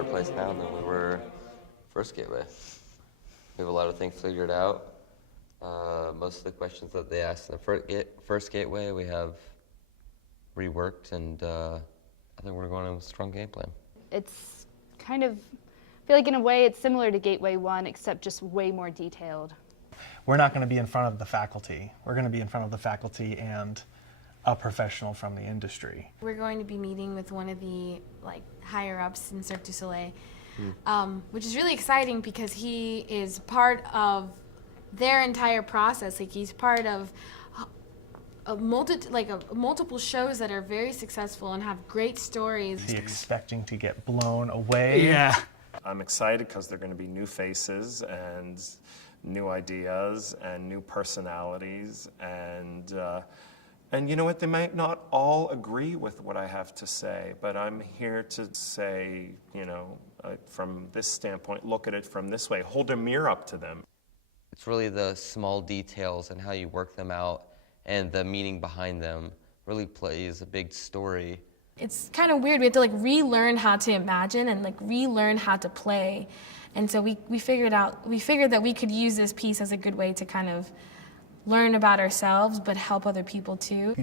better place now than we were first Gateway. We have a lot of things figured out. Most of the questions that they asked in the first Gateway we have reworked, and I think we're going in with a strong game plan. It's kind of, I feel like in a way it's similar to Gateway 1, except just way more detailed. We're not going to be in front of the faculty. We're going to be in front of the faculty and a professional from the industry. We're going to be meeting with one of the higher ups in Cirque du Soleil, which is really exciting because he is part of their entire process. He's part of multiple shows that are very successful and have great stories. Is he expecting to get blown away? Yeah. I'm excited because they're going to be new faces and new ideas and new personalities, and you know what, they might not all agree with what I have to say, but I'm here to say, from this standpoint, look at it from this way, hold a mirror up to them. It's really the small details and how you work them out and the meaning behind them really plays a big story. It's kind of weird. We have to relearn how to imagine and relearn how to play. And so we figured that we could use this piece as a good way to kind of learn about ourselves, but help other people too.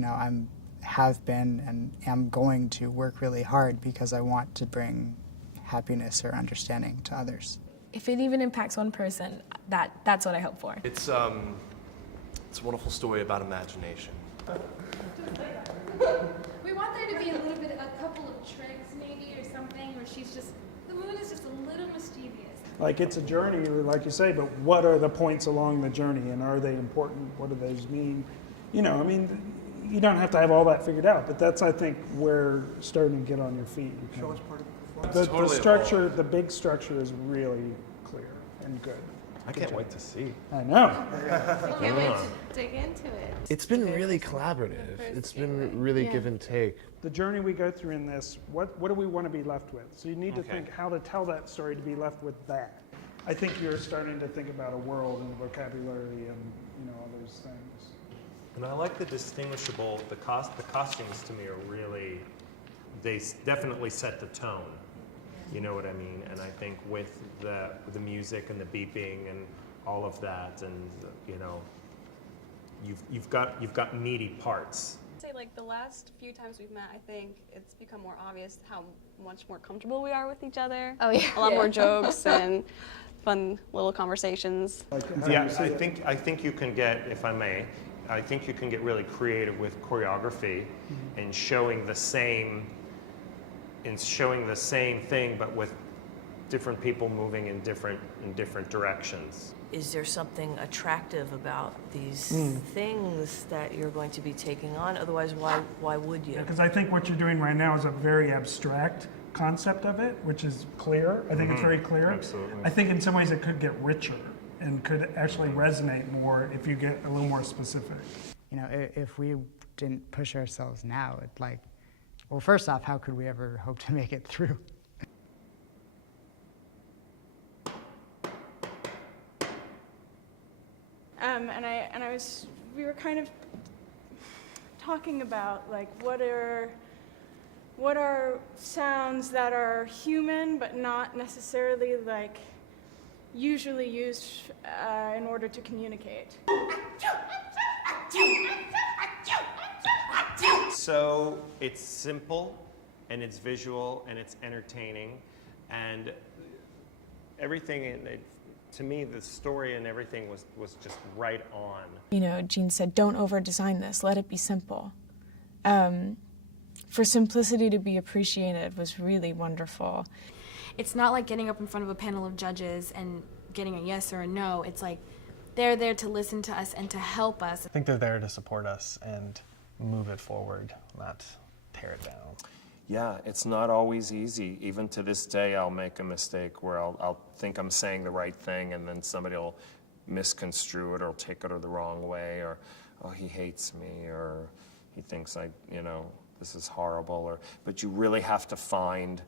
Have been and am going to work really hard because I want to bring happiness or understanding to others. If it even impacts one person, that's what I hope for. It's a wonderful story about imagination. We want there to be a couple of tricks maybe or something where the moon is just a little mischievous. It's a journey, like you say, but what are the points along the journey, and are they important? What do those mean? You don't have to have all that figured out, but that's, I think, where starting to get on your feet. Show us part of the performance. The structure, the big structure is really clear and good. I can't wait to see. I know. I can't wait to dig into it. It's been really collaborative. It's been really give and take. The journey we go through in this, what do we want to be left with? So you need to think how to tell that story to be left with that. I think you're starting to think about a world and vocabulary and all those things. And I like the distinguishable, the costumes to me are really, they definitely set the tone. You know what I mean? And I think with the music and the beeping and all of that, and you've got meaty parts. I'd say the last few times we've met, I think it's become more obvious how much more comfortable we are with each other. Oh yeah. A lot more jokes and fun little conversations. Yeah, I think you can get, if I may, I think you can get really creative with choreography and showing the same thing, but with different people moving in different directions. Is there something attractive about these things that you're going to be taking on? Otherwise, why would you? Because I think what you're doing right now is a very abstract concept of it, which is clear. I think it's very clear. Absolutely. I think in some ways it could get richer and could actually resonate more if you get a little more specific. If we didn't push ourselves now, well, first off, how could we ever hope to make it through? We were kind of talking about what are sounds that are human but not necessarily usually used in order to communicate. So it's simple, and it's visual, and it's entertaining, and everything in it, to me, the story and everything was just right on. Jean said, don't over-design this, let it be simple. For simplicity to be appreciated was really wonderful. It's not like getting up in front of a panel of judges and getting a yes or a no. It's they're there to listen to us and to help us. I think they're there to support us and move it forward, not tear it down. Yeah, it's not always easy. Even to this day, I'll make a mistake where I'll think I'm saying the right thing, and then somebody will misconstrue it or take it the wrong way, or, oh, he hates me, or he thinks this is horrible. But you really have to find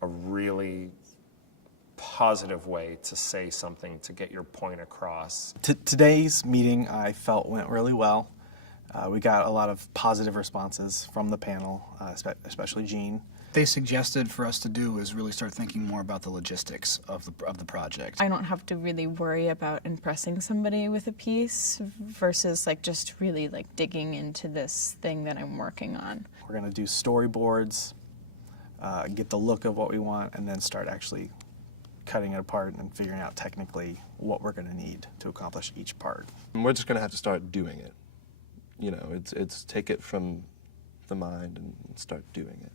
a really positive way to say something to get your point across. Today's meeting, I felt, went really well. We got a lot of positive responses from the panel, especially Jean. they suggested for us to do is really start thinking more about the logistics of the project. I don't have to really worry about impressing somebody with a piece versus like just really like digging into this thing that I'm working on. We're going to do storyboards, get the look of what we want, and then start actually cutting it apart and figuring out technically what we're going to need to accomplish each part. And we're just going to have to start doing it. You know, it's take it from the mind and start doing it.